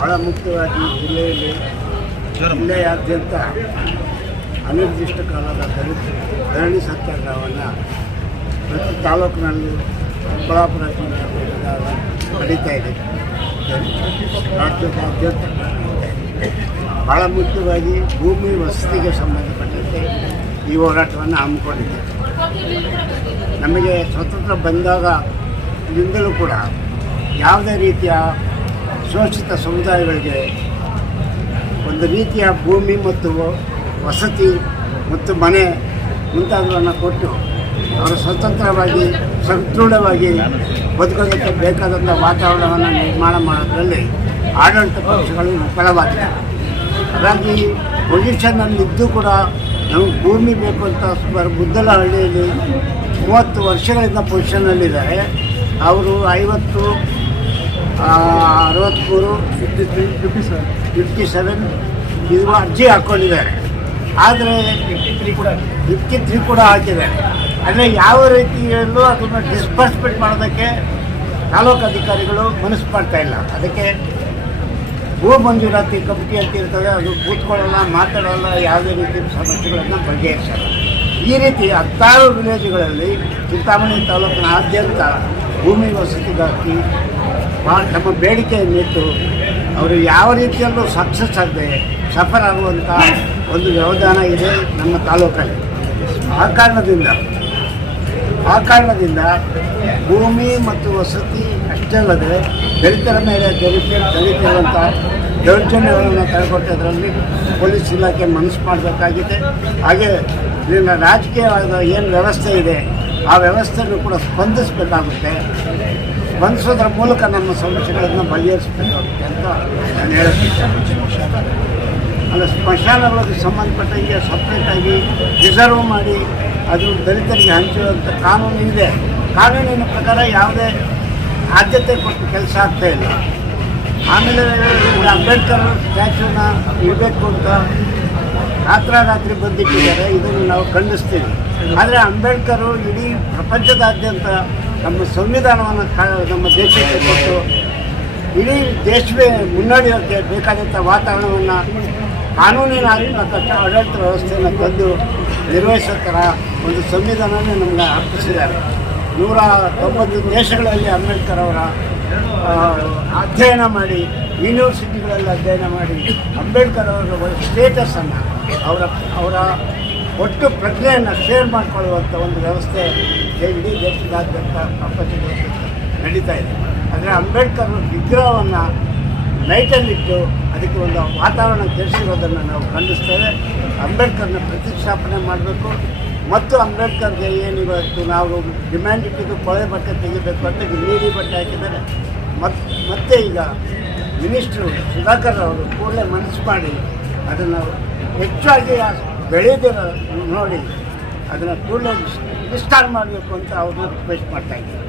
ಬಹಳ ಮುಖ್ಯವಾಗಿ ಜಿಲ್ಲೆಯಾದ್ಯಂತ ಅನಿರ್ದಿಷ್ಟ ಕಾಲದ ಧರಣಿ ಸತ್ಯಾಗ್ರಹವನ್ನು ಪ್ರತಿ ತಾಲೂಕಿನಲ್ಲಿ ಚಿಕ್ಕಬಳ್ಳಾಪುರ ಜಿಲ್ಲೆ ನಡೀತಾ ಇದೆ. ರಾಜ್ಯದಾದ್ಯಂತ ಬಹಳ ಮುಖ್ಯವಾಗಿ ಭೂಮಿ ವಸತಿಗೆ ಸಂಬಂಧಪಟ್ಟಂತೆ ಈ ಹೋರಾಟವನ್ನು ಹಮ್ಮಿಕೊಂಡಿದೆ. ನಮಗೆ ಸ್ವತಂತ್ರ ಬಂದಾಗಲಿಂದಲೂ ಕೂಡ ಯಾವುದೇ ರೀತಿಯ ಶೋಷಿತ ಸಮುದಾಯಗಳಿಗೆ ಒಂದು ರೀತಿಯ ಭೂಮಿ ಮತ್ತು ವಸತಿ ಮತ್ತು ಮನೆ ಮುಂತಾದವನ್ನು ಕೊಟ್ಟು ಅವರು ಸ್ವತಂತ್ರವಾಗಿ ಸದೃಢವಾಗಿ ಬದುಕೋದಕ್ಕೆ ಬೇಕಾದಂಥ ವಾತಾವರಣವನ್ನು ನಿರ್ಮಾಣ ಮಾಡೋದ್ರಲ್ಲಿ ಆಡಳಿತ ಪಕ್ಷಗಳು ವಿಫಲವಾಗಿವೆ. ಹಾಗಾಗಿ ಪೊಸಿಷನ್ನಲ್ಲಿದ್ದು ಕೂಡ ನಮಗೆ ಭೂಮಿ ಬೇಕು ಅಂತ ಸುಮಾರು ಮುದ್ದಲಹಳ್ಳಿಯಲ್ಲಿ 30 ವರ್ಷಗಳಿಂದ ಪೊಸಿಷನ್ನಲ್ಲಿದ್ದಾರೆ. ಅವರು 50, 63, 57 ಇದು ಅರ್ಜಿ ಹಾಕ್ಕೊಂಡಿದ್ದಾರೆ. ಆದರೆ 53 ಕೂಡ ಹಾಕಿದ್ದಾರೆ. ಅಂದರೆ ಯಾವ ರೀತಿಯಲ್ಲೂ ಅದನ್ನು ಡಿಸ್ಬರ್ಸ್ಮೆಂಟ್ ಮಾಡೋದಕ್ಕೆ ತಾಲೂಕು ಅಧಿಕಾರಿಗಳು ಮನಸ್ಸು ಮಾಡ್ತಾ ಇಲ್ಲ. ಅದಕ್ಕೆ ಭೂ ಮಂಜೂರಾತಿ ಕಮಿಟಿ ಅಂತ ಇರ್ತದೆ, ಅದು ಕೂತ್ಕೊಳ್ಳಲ್ಲ, ಮಾತಾಡೋಲ್ಲ, ಯಾವುದೇ ರೀತಿಯ ಸಮಸ್ಯೆಗಳನ್ನು ಬಗೆಹರಿಸಲ್ಲ. ಈ ರೀತಿ 16 ವಿಲೇಜ್ಗಳಲ್ಲಿ ಚಿಂತಾಮಣಿ ತಾಲೂಕಿನಾದ್ಯಂತ ಭೂಮಿ ವಸತಿಗಾಗಿ ನಮ್ಮ ಬೇಡಿಕೆಯನ್ನಿಟ್ಟು ಅವರು ಯಾವ ರೀತಿಯಲ್ಲೂ ಸಕ್ಸಸ್ ಆಗದೆ ಸಫರ್ ಆಗುವಂಥ ಒಂದು ವ್ಯವಧಾನ ಇದೆ ನಮ್ಮ ತಾಲೂಕಲ್ಲಿ. ಆ ಕಾರಣದಿಂದ ಭೂಮಿ ಮತ್ತು ವಸತಿ ಅಷ್ಟೇ ಅಲ್ಲದೆ ದಲಿತರ ಮೇಲೆ ದಲಿತರುವಂಥ ದೌರ್ಜನ್ಯಗಳನ್ನು ತಡೆಗಟ್ಟೋದ್ರಲ್ಲಿ ಪೊಲೀಸ್ ಇಲಾಖೆ ಮನಸ್ಸು ಮಾಡಬೇಕಾಗಿದೆ. ಹಾಗೆ ಇಲ್ಲಿನ ರಾಜಕೀಯವಾದ ಏನು ವ್ಯವಸ್ಥೆ ಇದೆ ಆ ವ್ಯವಸ್ಥೆಯನ್ನು ಕೂಡ ಸ್ಪಂದಿಸಬೇಕಾಗುತ್ತೆ. ಸ್ಪಂದಿಸೋದ್ರ ಮೂಲಕ ನಮ್ಮ ಸಮಸ್ಯೆಗಳನ್ನು ಬಗೆಹರಿಸಬೇಕಾಗುತ್ತೆ ಅಂತ ನಾನು ಹೇಳೋಕ್ಕೆ ಅಲ್ಲ. ಸ್ಮಶಾನಗಳಿಗೆ ಸಂಬಂಧಪಟ್ಟಂಗೆ ಸಪ್ರೇಟಾಗಿ ರಿಸರ್ವ್ ಮಾಡಿ ಅದು ದಲಿತರಿಗೆ ಹಂಚುವಂಥ ಕಾನೂನು ಇದೆ. ಕಾನೂನಿನ ಪ್ರಕಾರ ಯಾವುದೇ ಆದ್ಯತೆ ಕೊಟ್ಟು ಕೆಲಸ ಆಗ್ತಾಯಿಲ್ಲ. ಆಮೇಲೆ ಅಂಬೇಡ್ಕರ್ ಸ್ಟ್ಯಾಚ್ಯೂನ ಇಡಬೇಕು ಅಂತ ರಾತ್ರಿ ಬಂದಿಟ್ಟಿದ್ದಾರೆ. ಇದನ್ನು ನಾವು ಖಂಡಿಸ್ತೀವಿ. ಆದರೆ ಅಂಬೇಡ್ಕರು ಇಡೀ ಪ್ರಪಂಚದಾದ್ಯಂತ ನಮ್ಮ ಸಂವಿಧಾನವನ್ನು ನಮ್ಮ ದೇಶಕ್ಕೆ ಕೊಟ್ಟು ಇಡೀ ದೇಶವೇ ಮುನ್ನಡೆಯೋಕ್ಕೆ ಬೇಕಾದಂಥ ವಾತಾವರಣವನ್ನು ಕಾನೂನಿನಾತ್ಮಕ ಆಡಳಿತ ವ್ಯವಸ್ಥೆಯನ್ನು ತಂದು ನಿರ್ವಹಿಸೋ ಥರ ಒಂದು ಸಂವಿಧಾನವೇ ನಮಗೆ ಅರ್ಪಿಸಿದ್ದಾರೆ. 190 ದೇಶಗಳಲ್ಲಿ ಅಂಬೇಡ್ಕರ್ ಅವರ ಅಧ್ಯಯನ ಮಾಡಿ, ಯೂನಿವರ್ಸಿಟಿಗಳಲ್ಲಿ ಅಧ್ಯಯನ ಮಾಡಿ ಅಂಬೇಡ್ಕರ್ ಅವರ ಸ್ಟೇಟಸನ್ನು ಅವರ ಒಟ್ಟು ಪ್ರಜ್ಞೆಯನ್ನು ಶೇರ್ ಮಾಡಿಕೊಳ್ಳುವಂಥ ಒಂದು ವ್ಯವಸ್ಥೆ ಇಡೀ ದೇಶದಾದ್ಯಂತ ಪ್ರಪಂಚದಲ್ಲಿ ನಡೀತಾ ಇದೆ. ಆದರೆ ಅಂಬೇಡ್ಕರ್ ವಿಗ್ರಹವನ್ನು ನೈಟಲ್ಲಿಟ್ಟು ಅದಕ್ಕೆ ಒಂದು ವಾತಾವರಣ ಕೆಡಿಸಿರೋದನ್ನು ನಾವು ಖಂಡಿಸ್ತೇವೆ. ಅಂಬೇಡ್ಕರ್ನ ಪ್ರತಿಷ್ಠಾಪನೆ ಮಾಡಬೇಕು ಮತ್ತು ಅಂಬೇಡ್ಕರ್ಗೆ ಏನಿವತ್ತು ನಾವು ಡಿಮ್ಯಾಂಡ್ ಇಟ್ಟಿದ್ದು ಕೊಳೆ ಬಟ್ಟೆ ತೆಗಿಬೇಕು ಅಂತ ನೀಲಿ ಬಟ್ಟೆ ಹಾಕಿದ್ದಾರೆ. ಮತ್ತೆ ಈಗ ಮಿನಿಸ್ಟ್ರು ಸುಧಾಕರ್ ಅವರು ಕೂಡಲೇ ಮನಸ್ಸು ಮಾಡಿ ಅದನ್ನು ಹೆಚ್ಚಾಗಿ ಬೆಳೆದಿರೋ ನೋಡಿ ಅದನ್ನು ಕೂಡಲೇ ವಿಸ್ತಾರ ಮಾಡಬೇಕು ಅಂತ ಅವ್ರನ್ನ ರಿಕ್ವೆಸ್ಟ್ ಮಾಡ್ತಾಯಿದ್ದಾರೆ.